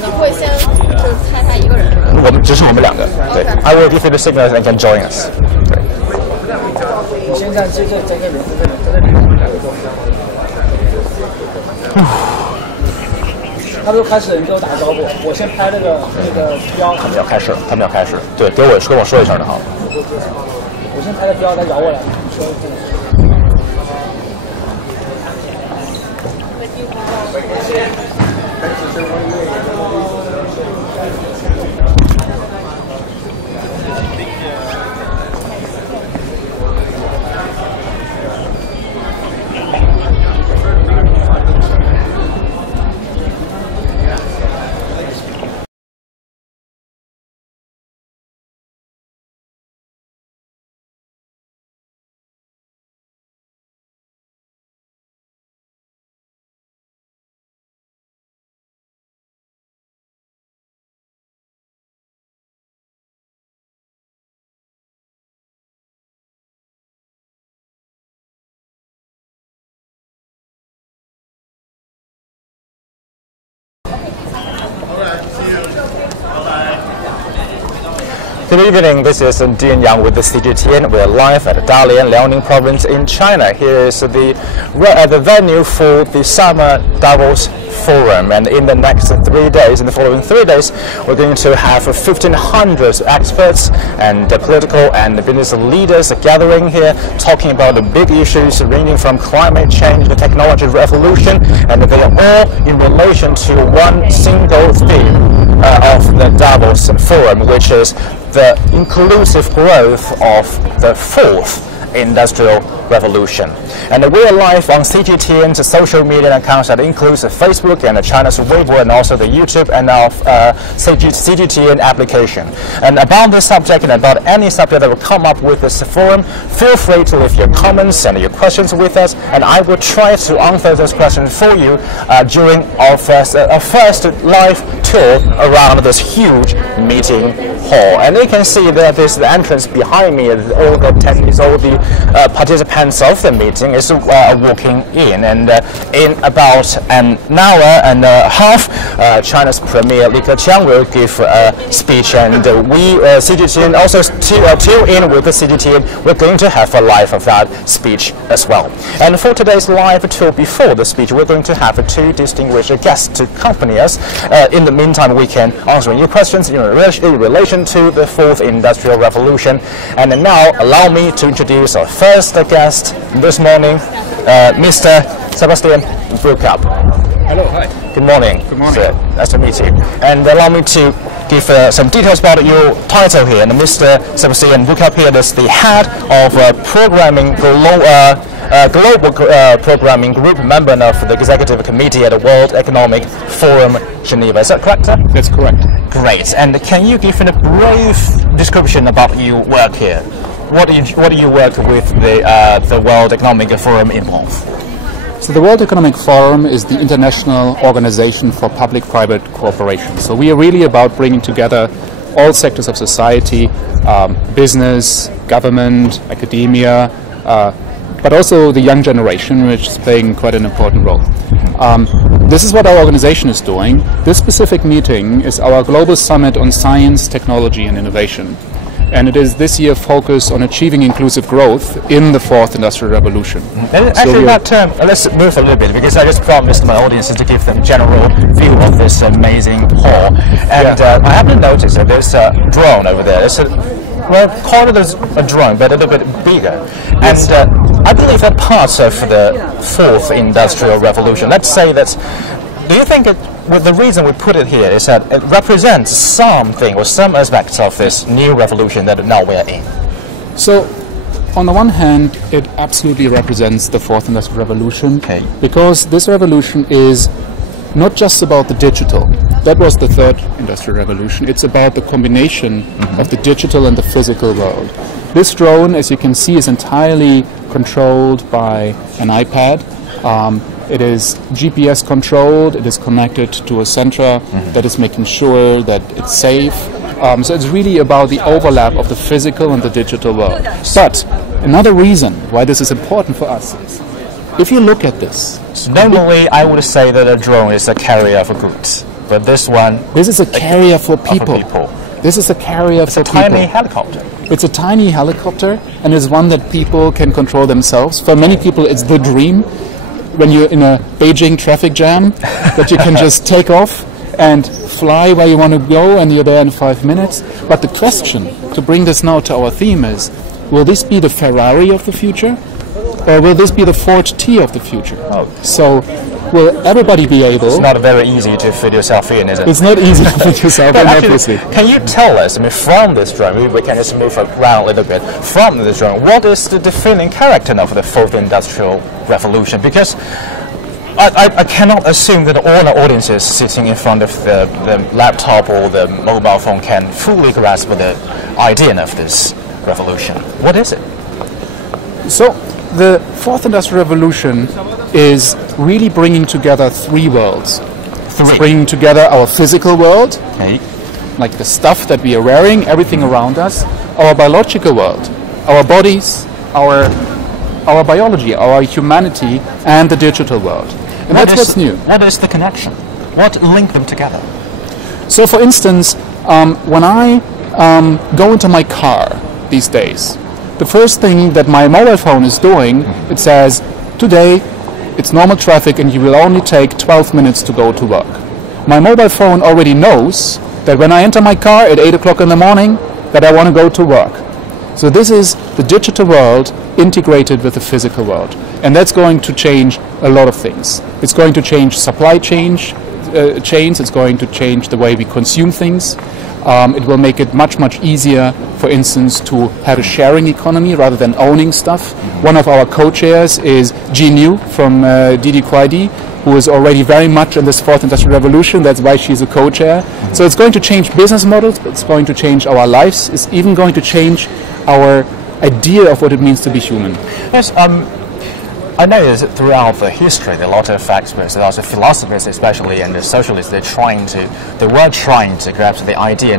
你会先就是拍他一个人是吧？我们只是我们两个，对。I will give you the signal and can join us. 对。你现在这个人在这里。他们都开始，你给我打个招呼。我先拍那个标。他们要开始了，他们要开始。对，跟我说一声就好。我先拍个标，再摇过来。说一声。Good evening, this is Dalian with the CGTN. We're live at Dalian, Liaoning province in China. Here is the venue for the Summer Davos Forum, and in the next 3 days, in the following 3 days, we're going to have 1,500 experts and political and business leaders gathering here, talking about the big issues ranging from climate change, the technology revolution, and they are all in relation to one single theme of the Davos Forum, which is the inclusive growth of the fourth industrial revolution. And we're live on CGTN's social media accounts that includes Facebook and China's Weibo and also the YouTube and our CGTN application. And about this subject and about any subject that will come up with this forum, feel free to leave your comments and your questions with us, and I will try to answer those questions for you during our first live tour around this huge meeting hall. And you can see that this is the entrance behind me, all the attendees, all the participants of the meeting is walking in, and in about an hour and a half, China's Premier Li Keqiang will give a speech, and we CGTN also tune in with the CGTN. We're going to have a live of that speech as well. And for today's live tour, before the speech, we're going to have 2 distinguished guests to accompany us. In the meantime, we can answer your questions in relation to the fourth industrial revolution. And now, allow me to introduce our first guest this morning, Mr. Sebastian Bruckup. Hello, hi. Good morning. Good morning. Sir. Nice to meet you. And allow me to give some details about your title here. And Mr. Sebastian Bruckup here is the head of programming global programming group, member of the executive committee at the World Economic Forum, Geneva. Is that correct, sir? That's correct. Great. And can you give a brief description about your work here? What do you work with the World Economic Forum involve? So the World Economic Forum is the international organization for public-private cooperation. So we are really about bringing together all sectors of society, business, government, academia, but also the young generation, which is playing quite an important role. This is what our organization is doing. This specific meeting is our global summit on science, technology and innovation. And it is this year focused on achieving inclusive growth in the fourth industrial revolution. Actually, that term, let's move a little bit, because I just promised my audiences to give them general view of this amazing hall. And I happen to notice that there's a drone over there. Well, call it a drone, but a little bit bigger. Yes. And I believe that part of the fourth industrial revolution, let's say that, do you think the reason we put it here is that it represents something or some aspects of this new revolution that now we're in? So, on the one hand, it absolutely represents the fourth industrial revolution, because this revolution is not just about the digital. That was the third industrial revolution. It's about the combination of the digital and the physical world. This drone, as you can see, is entirely controlled by an iPad. It is GPS controlled, it is connected to a center that is making sure that it's safe. So it's really about the overlap of the physical and the digital world. But another reason why this is important for us is, if you look at this... So normally I would say that a drone is a carrier of goods. But this one... This is a carrier for people. This is a carrier for people. It's a tiny helicopter. It's a tiny helicopter, and it's one that people can control themselves. For many people, it's the dream when you're in a Beijing traffic jam that you can just take off and fly where you want to go, and you're there in 5 minutes. But the question, to bring this now to our theme, is, will this be the Ferrari of the future? Or will this be the Ford T of the future? Oh. So, will everybody be able... It's not very easy to fit yourself in, is it? It's not easy to fit yourself in, obviously. Can you tell us, I mean, from this drone, maybe we can just move around a little bit, from this drone, what is the defining character of the fourth industrial revolution? Because I cannot assume that all the audiences sitting in front of the laptop or the mobile phone can fully grasp the idea of this revolution. What is it? So, the fourth industrial revolution is really bringing together three worlds. It's bringing together our physical world, like the stuff that we are wearing, everything around us, our biological world, our bodies, our biology, our humanity, and the digital world. And that's what's new. What is the connection? What linked them together? So, for instance, when I go into my car these days, the first thing that my mobile phone is doing, it says, today it's normal traffic and you will only take 12 minutes to go to work. My mobile phone already knows that when I enter my car at 8 o'clock in the morning, that I want to go to work. So this is the digital world integrated with the physical world. And that's going to change a lot of things. It's going to change supply chains. It's going to change the way we consume things. It will make it much, much easier, for instance, to have a sharing economy rather than owning stuff. One of our co-chairs is Ji Niu from DDQID, who is already very much in this fourth industrial revolution. That's why she's a co-chair. So it's going to change business models. It's going to change our lives. It's even going to change our idea of what it means to be human. Yes, I know that throughout the history, there are a lot of experts, a lot of philosophers, especially, and the socialists, they were trying to grasp the idea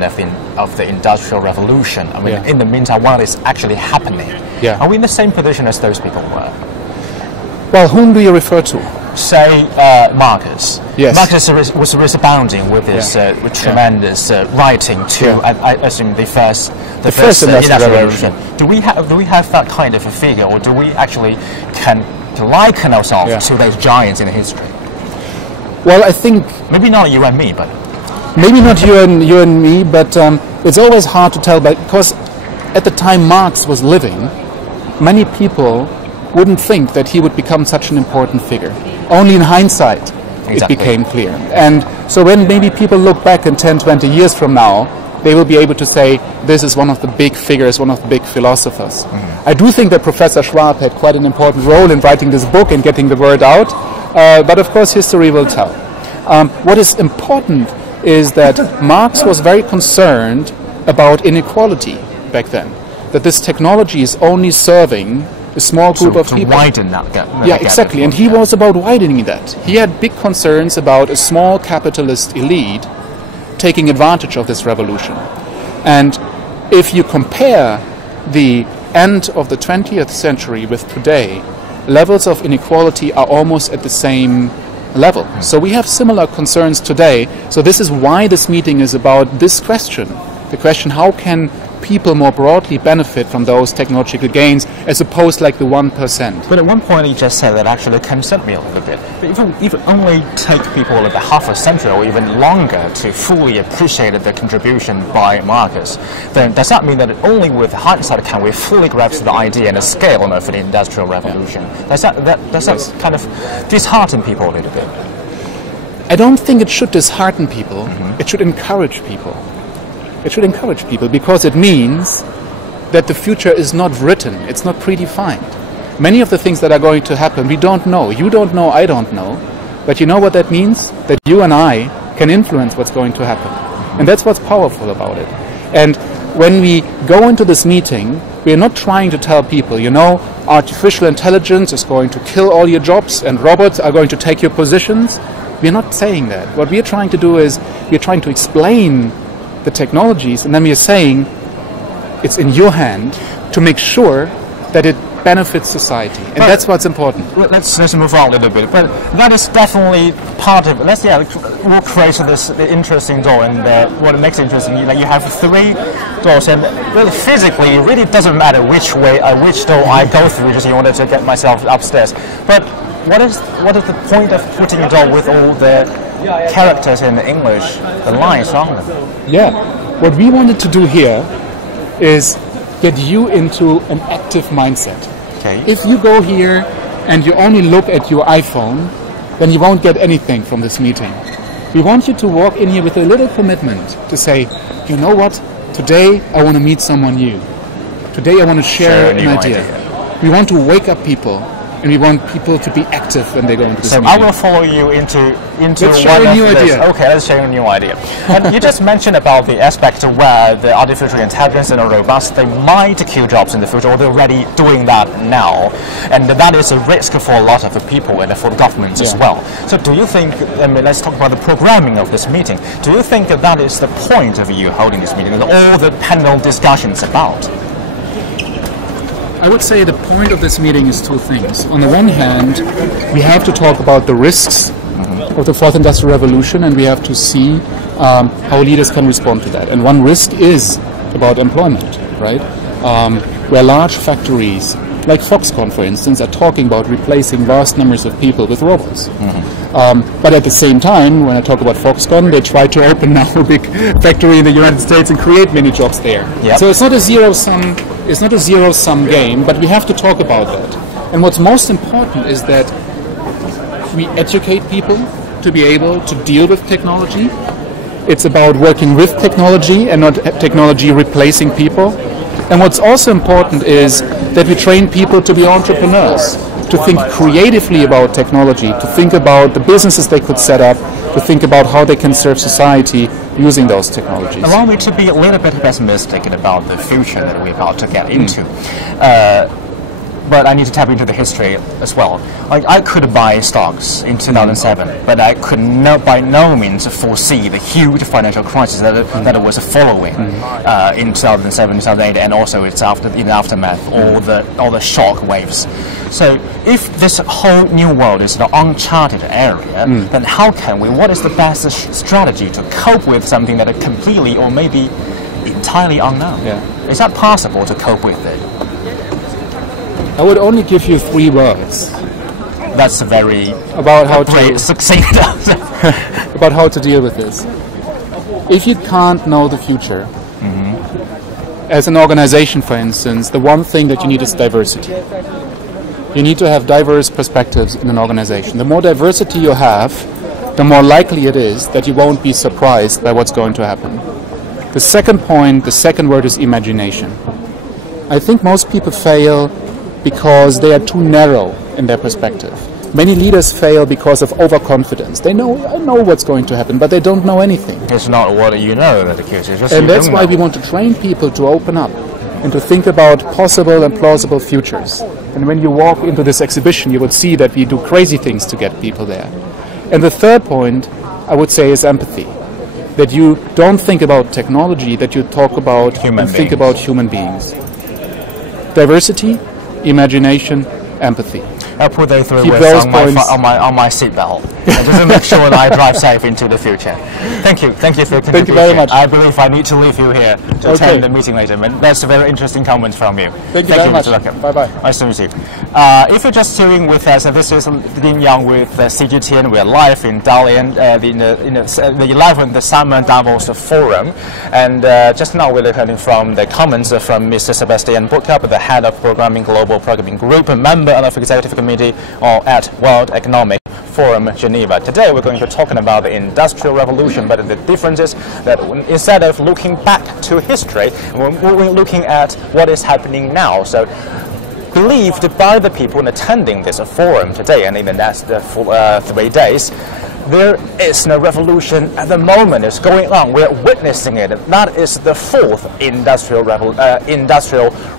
of the industrial revolution. I mean, in the meantime, while it's actually happening, are we in the same position as those people were? Well, whom do you refer to? Say Marcus. Yes. Marcus was responding with his with tremendous writing to, I assume, the first industrial revolution. Do we have that kind of a figure, or do we actually can liken ourselves to those giants in history? Well, I think maybe not you and me, but maybe not you and me, but it's always hard to tell. Because at the time Marx was living, many people wouldn't think that he would become such an important figure. Only in hindsight it became clear. And so when maybe people look back in 10, 20 years from now, they will be able to say, this is one of the big figures, one of the big philosophers. I do think that Professor Schwab had quite an important role in writing this book and getting the word out, but of course history will tell. What is important is that Marx was very concerned about inequality back then, that this technology is only serving a small group of people. To widen that gap. Yeah, exactly, and he was about widening that. He had big concerns about a small capitalist elite taking advantage of this revolution. And if you compare the end of the 20th century with today, levels of inequality are almost at the same level. So we have similar concerns today. So this is why this meeting is about this question. The question, how can people more broadly benefit from those technological gains as opposed like the 1%. But at one point you just said that actually concerned me a little bit. But if it only take people about half a century or even longer to fully appreciate the contribution by Marcus, then does that mean that only with hindsight can we fully grasp the idea and the scale of the Industrial Revolution? Does that kind of dishearten people a little bit? I don't think it should dishearten people. It should encourage people. It should encourage people because it means that the future is not written, it's not predefined. Many of the things that are going to happen, we don't know. You don't know, I don't know. But you know what that means? That you and I can influence what's going to happen. And that's what's powerful about it. And when we go into this meeting, we are not trying to tell people, you know, artificial intelligence is going to kill all your jobs and robots are going to take your positions. We're not saying that. What we're trying to do is we're trying to explain the technologies, and then we are saying it's in your hand to make sure that it benefits society, and that's what's important. Let's move on a little bit. But that is definitely part of it. What creates this interesting door, and what makes it interesting, you have 3 doors, and really physically, it really doesn't matter which door I go through, just in order to get myself upstairs. But what is the point of putting a door with all the characters in English, the lines on them? Yeah, what we wanted to do here is get you into an active mindset. Okay. If you go here and you only look at your iPhone, then you won't get anything from this meeting. We want you to walk in here with a little commitment to say, you know what, today I want to meet someone new. Today I want to share an idea. We want to wake up people, and we want people to be active when they go into this meeting. I will follow you into let's share a new idea. Okay, let's share a new idea. And you just mentioned about the aspect of where the artificial intelligence and robots, they might kill jobs in the future, or they're already doing that now. And that is a risk for a lot of the people and for the governments as well. So do you think, let's talk about the programming of this meeting. Do you think that is the point of you holding this meeting, and all the panel discussions about? I would say the point of this meeting is 2 things. On the one hand, we have to talk about the risks of the 4th Industrial Revolution, and we have to see how leaders can respond to that. And one risk is about employment, right? Where large factories, like Foxconn, for instance, are talking about replacing vast numbers of people with robots. But at the same time, when I talk about Foxconn, they try to open now a big factory in the United States and create many jobs there. Yep. So it's not a zero-sum game, but we have to talk about that. And what's most important is that we educate people to be able to deal with technology. It's about working with technology and not technology replacing people. And what's also important is that we train people to be entrepreneurs, to think creatively about technology, to think about the businesses they could set up, to think about how they can serve society using those technologies. Allow me to be a little bit pessimistic about the future that we're about to get into. But I need to tap into the history as well. Like, I could buy stocks in 2007, but I could by no means foresee the huge financial crisis that it was following in 2007, 2008, and also in the aftermath, all the shock waves. So, if this whole new world is an uncharted area, then what is the best strategy to cope with something that is completely or maybe entirely unknown? Yeah. Is that possible to cope with it? I would only give you 3 words. That's very succinct about how to deal with this. If you can't know the future, as an organization, for instance, the one thing that you need is diversity. You need to have diverse perspectives in an organization. The more diversity you have, the more likely it is that you won't be surprised by what's going to happen. The second word is imagination. I think most people fail because they are too narrow in their perspective. Many leaders fail because of overconfidence. I know what's going to happen, but they don't know anything. It's not what you know that kills you. And that's why we want to train people to open up and to think about possible and plausible futures. And when you walk into this exhibition, you would see that we do crazy things to get people there. And the third point, I would say, is empathy. That you don't think about technology, that you talk about think about human beings. Diversity, imagination, empathy. I'll put those 3 words on my seatbelt, just to make sure that I drive safe into the future. Thank you for your contribution. Thank you very much. I believe I need to leave you here to attend the meeting later. But that's a very interesting comment from you. Thank you very much. Bye bye. Nice to meet you. If you're just tuning with us, this is Ding Yang with CGTN. We're live in Dalian, the 11th Summer Davos Forum, and just now we're hearing from the comments from Mr. Sebastian Burkup, the head of Programming Global Programming Group, a member of the Executive Committee at World Economic Forum Geneva. Today we're going to be talking about the Industrial Revolution, but the difference is that instead of looking back to history, we're looking at what is happening now. So, believed by the people attending this forum today and in the next 3 days, there is no revolution at the moment. It's going on. We're witnessing it. That is the 4th industrial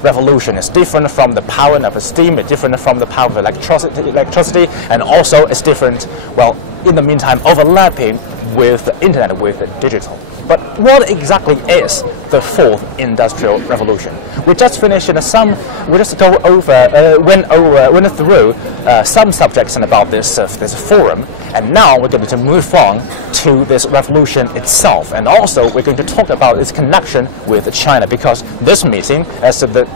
revolution. It's different from the power of steam. It's different from the power of electricity, and also it's different. Well, in the meantime, overlapping with the internet, with the digital. But what exactly is the fourth industrial revolution. We just finished went through some subjects about this forum, and now we're going to move on to this revolution itself, and also we're going to talk about its connection with China, because this meeting, as the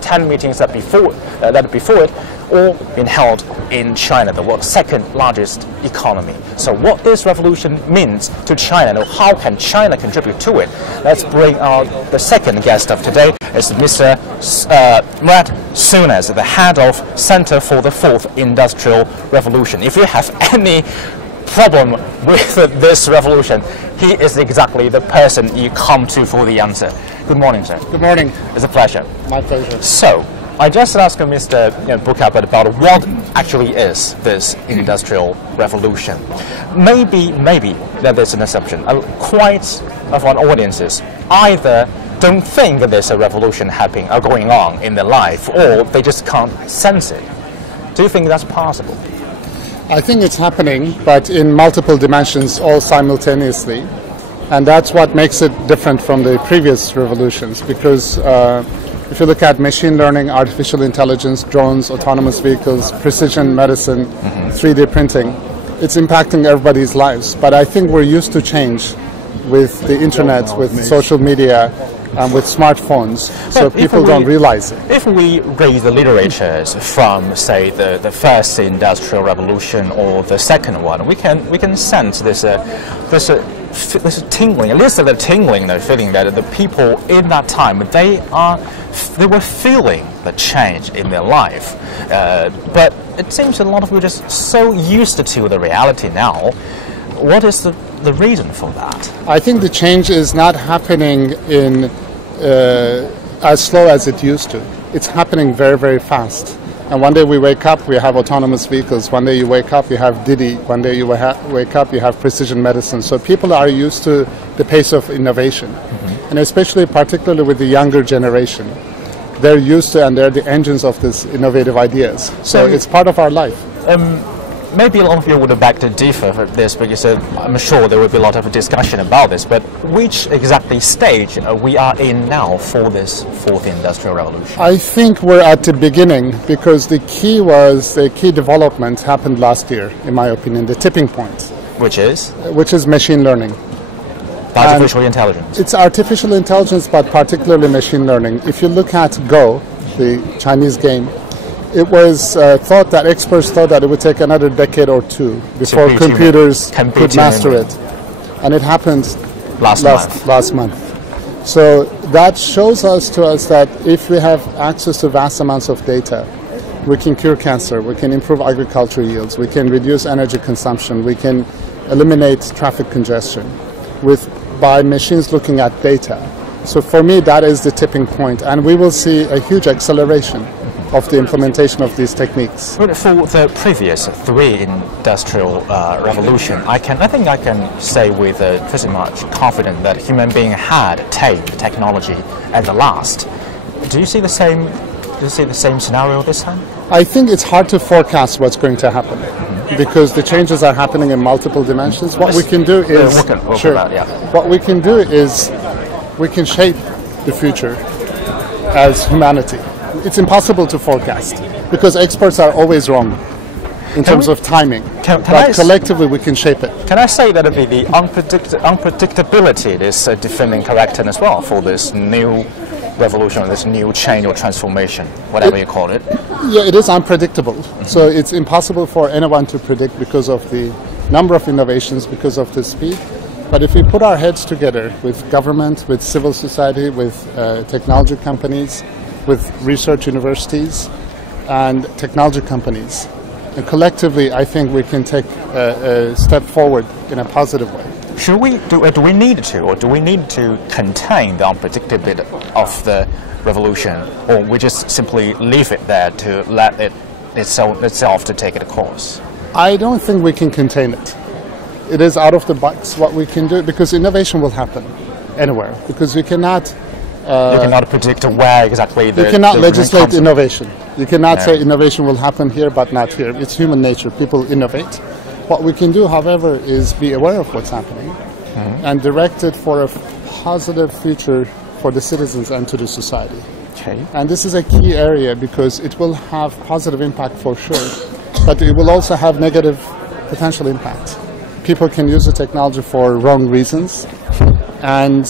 10 meetings that before it, all been held in China, the world's second largest economy. So what this revolution means to China, and how can China contribute to it? Let's bring out the second guest of today. It's Mr. Murad Sunas, the head of Center for the Fourth Industrial Revolution. If you have any problem with this revolution, he is exactly the person you come to for the answer. Good morning, sir. Good morning. It's a pleasure. My pleasure. So, I just asked Mr. Bukhap about what actually is this industrial revolution. Maybe that there's an assumption. Quite of our audiences either don't think that there's a revolution happening or going on in their life, or they just can't sense it. Do you think that's possible? I think it's happening, but in multiple dimensions, all simultaneously. And that's what makes it different from the previous revolutions, because if you look at machine learning, artificial intelligence, drones, autonomous vehicles, precision medicine, 3D printing, it's impacting everybody's lives. But I think we're used to change with the internet, with social media, and with smartphones, so people don't realize it. If we read the literatures from, say, the first industrial revolution or the second one, we can sense this tingling, at least the tingling, the feeling that the people in that time, they were feeling the change in their life. But it seems a lot of people are just so used to the reality now. What is the reason for that? I think the change is not happening in as slow as it used to. It's happening very, very fast. And one day we wake up, we have autonomous vehicles. One day you wake up, you have Didi. One day you wake up, you have precision medicine. So people are used to the pace of innovation. And especially, particularly with the younger generation, they're used to, and they're the engines of these innovative ideas. So it's part of our life. Maybe a lot of you would beg to differ for this, because I'm sure there will be a lot of discussion about this, but which exactly stage we are in now for this fourth industrial revolution? I think we're at the beginning, because the key development happened last year, in my opinion, the tipping point. Which is? Which is machine learning. Artificial intelligence. It's artificial intelligence, but particularly machine learning. If you look at Go, the Chinese game, it was experts thought that it would take another decade or two before computers could master it. And it happened last month. So that shows to us that if we have access to vast amounts of data, we can cure cancer, we can improve agriculture yields, we can reduce energy consumption, we can eliminate traffic congestion by machines looking at data. So for me, that is the tipping point, and we will see a huge acceleration of the implementation of these techniques. For the previous three industrial revolution, I think I can say with pretty much confidence that human being had tamed technology at the last. Do you see the same? Do you see the same scenario this time? I think it's hard to forecast what's going to happen, because the changes are happening in multiple dimensions. What we can do is what we can do is we can shape the future as humanity. It's impossible to forecast, because experts are always wrong in terms of timing. But collectively, we can shape it. Can I say that the unpredictability is a defining character as well for this new revolution, this new change or transformation, whatever you call it? Yeah, it is unpredictable. So it's impossible for anyone to predict, because of the number of innovations, because of the speed. But if we put our heads together with government, with civil society, with technology companies, with research universities and technology companies, and collectively, I think we can take a step forward in a positive way. Do we need to contain the unpredictability of the revolution, or we just simply leave it there to let it itself to take its course? I don't think we can contain it. It is out of the box what we can do, because innovation will happen anywhere, because you cannot predict where exactly you cannot legislate innovation. You cannot say innovation will happen here but not here. It's human nature. People innovate. What we can do, however, is be aware of what's happening and direct it for a positive future for the citizens and to the society. Okay. And this is a key area because it will have positive impact for sure, but it will also have negative potential impact. People can use the technology for wrong reasons, and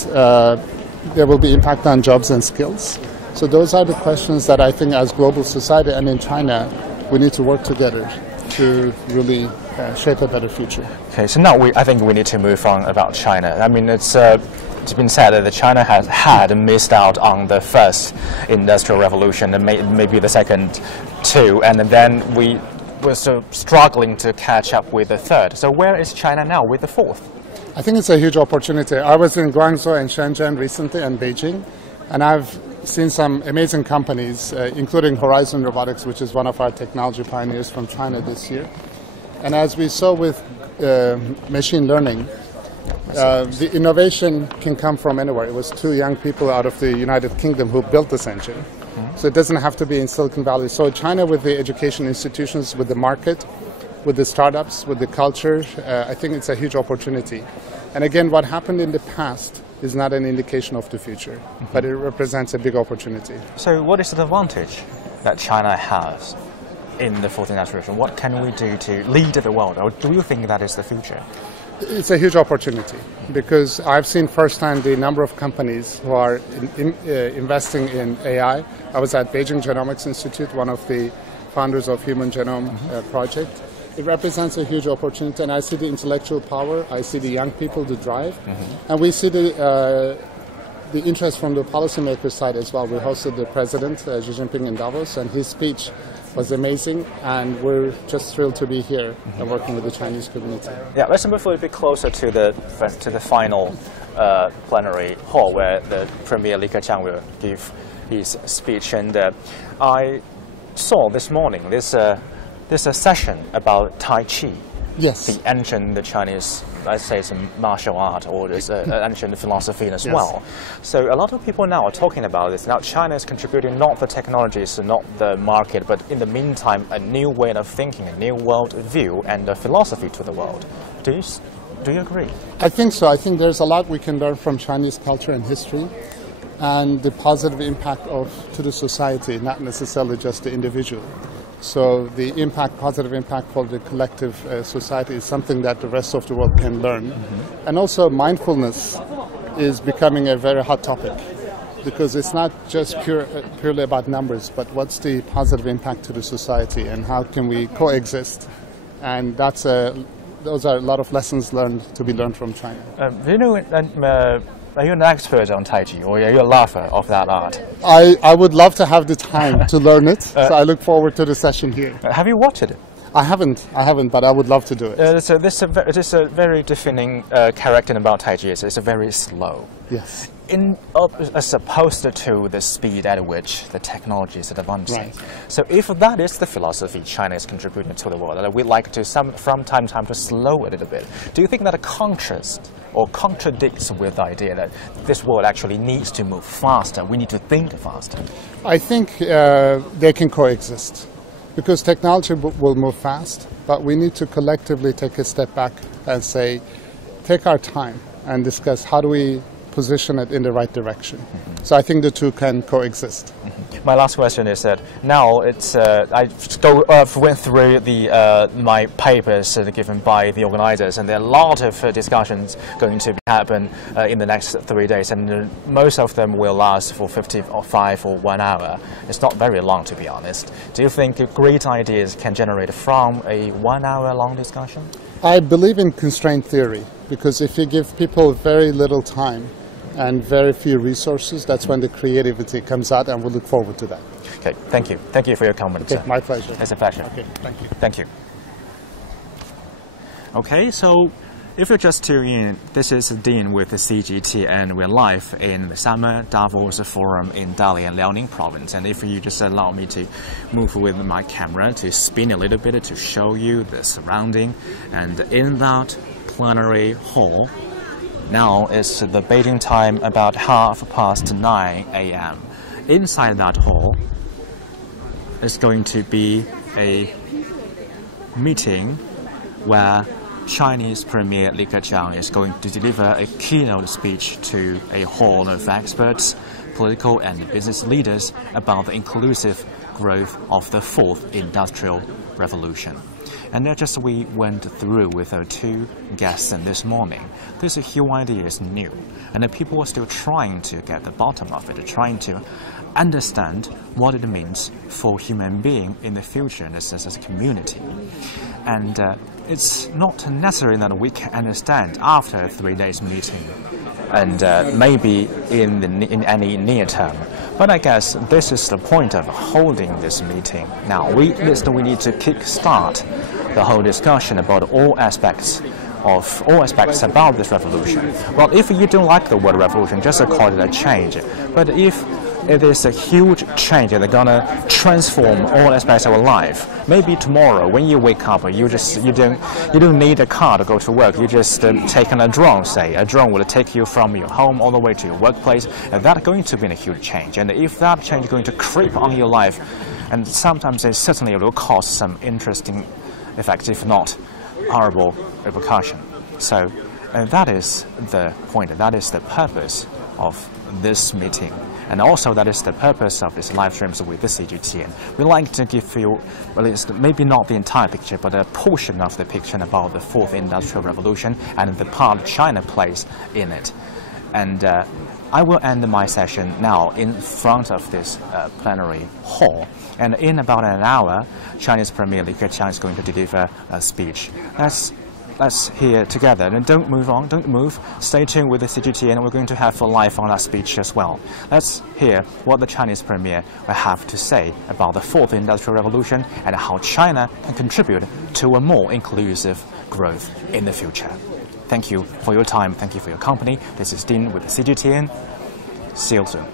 there will be impact on jobs and skills. So those are the questions that I think as global society and in China, we need to work together to really shape a better future. Okay, so now I think we need to move on about China. I mean, it's been said that China had missed out on the first industrial revolution and maybe the second too, and then we were struggling to catch up with the third. So where is China now with the fourth? I think it's a huge opportunity. I was in Guangzhou and Shenzhen recently and Beijing, and I've seen some amazing companies, including Horizon Robotics, which is one of our technology pioneers from China this year. And as we saw with machine learning, the innovation can come from anywhere. It was two young people out of the United Kingdom who built this engine. So it doesn't have to be in Silicon Valley. So China, with the education institutions, with the market, with the startups, with the culture, I think it's a huge opportunity. And again, what happened in the past is not an indication of the future, but it represents a big opportunity. So what is the advantage that China has in the fourth industrial revolution? What can we do to lead the world, or do you think that is the future? It's a huge opportunity because I've seen firsthand the number of companies who are investing in AI. I was at Beijing Genomics Institute, one of the founders of Human Genome Project. It represents a huge opportunity, and I see the intellectual power, I see the young people to drive, and we see the interest from the policymaker side as well. We hosted the president, Xi Jinping, in Davos, and his speech was amazing, and we're just thrilled to be here and working with the Chinese community. Yeah, let's move a little bit closer to the final plenary hall where the Premier Li Keqiang will give his speech. And I saw this morning there's a session about Tai Chi. Yes. The ancient Chinese, let's say, some martial art, or there's ancient philosophy as well. So a lot of people now are talking about this. Now China is contributing not the technologies, not the market, but in the meantime, a new way of thinking, a new world view, and a philosophy to the world. Do you agree? I think so. I think there's a lot we can learn from Chinese culture and history, and the positive impact to the society, not necessarily just the individual. So the positive impact for the collective society is something that the rest of the world can learn. And also mindfulness is becoming a very hot topic because it's not just purely about numbers, but what's the positive impact to the society and how can we coexist? And those are a lot of lessons to be learned from China. Do you know, are you an expert on Tai Chi, or are you a lover of that art? I would love to have the time to learn it, so I look forward to the session here. Have you watched it? I haven't, but I would love to do it. So this is a very defining character about Tai Chi. It's very slow. Yes. As opposed to the speed at which the technology is advancing. Right. So if that is the philosophy China is contributing to the world, and we'd like to from time to time to slow it a little bit, do you think that contradicts with the idea that this world actually needs to move faster? We need to think faster. I think they can coexist because technology will move fast, but we need to collectively take a step back and say, take our time and discuss how do we position it in the right direction. So I think the two can coexist. My last question is that now it's I went through my papers given by the organizers, and there are a lot of discussions going to happen in the next 3 days, and most of them will last for 55 or 1 hour. It's not very long, to be honest. Do you think great ideas can generate from a 1 hour long discussion? I believe in constraint theory, because if you give people very little time and very few resources, that's when the creativity comes out, and we'll look forward to that. Okay, thank you. Thank you for your comments. Okay, my pleasure. It's a pleasure. Okay, thank you. Thank you. Okay, so if you're just tuning in, this is Dean with the CGTN. We're live in the Summer Davos Forum in Dalian, Liaoning province. And if you just allow me to move with my camera to spin a little bit to show you the surrounding. And in that plenary hall, now it's the Beijing time about 9:30 a.m. Inside that hall is going to be a meeting where Chinese Premier Li Keqiang is going to deliver a keynote speech to a hall of experts, political and business leaders about the inclusive growth of the fourth industrial revolution. And that just we went through with our two guests this morning. This whole idea is new, and the people are still trying to get the bottom of it, trying to understand what it means for human being in the future as a community. And it's not necessary that we can understand after a 3 days meeting, and maybe in any near term. But I guess this is the point of holding this meeting. Now, we need to kick-start the whole discussion about all aspects about this revolution. Well, if you don't like the word revolution, just call it a change. But if it is a huge change and they're gonna transform all aspects of our life, maybe tomorrow when you wake up, you don't need a car to go to work. You just take a drone. Say a drone will take you from your home all the way to your workplace, and that's going to be a huge change. And if that change is going to creep on your life, and sometimes it certainly will cause some interesting effects, if not horrible repercussion. So that is the point. That is the purpose of this meeting. And also that is the purpose of this live streams with the CGTN. We like to give you, at least maybe not the entire picture, but a portion of the picture about the fourth industrial revolution and the part China plays in it. And I will end my session now in front of this plenary hall. And in about an hour, Chinese Premier Li Keqiang is going to deliver a speech. Let's hear together, and don't move on, don't move. Stay tuned with the CGTN, and we're going to have a live on that speech as well. Let's hear what the Chinese Premier will have to say about the fourth industrial revolution and how China can contribute to a more inclusive growth in the future. Thank you for your time, thank you for your company. This is Dean with the CGTN. See you soon.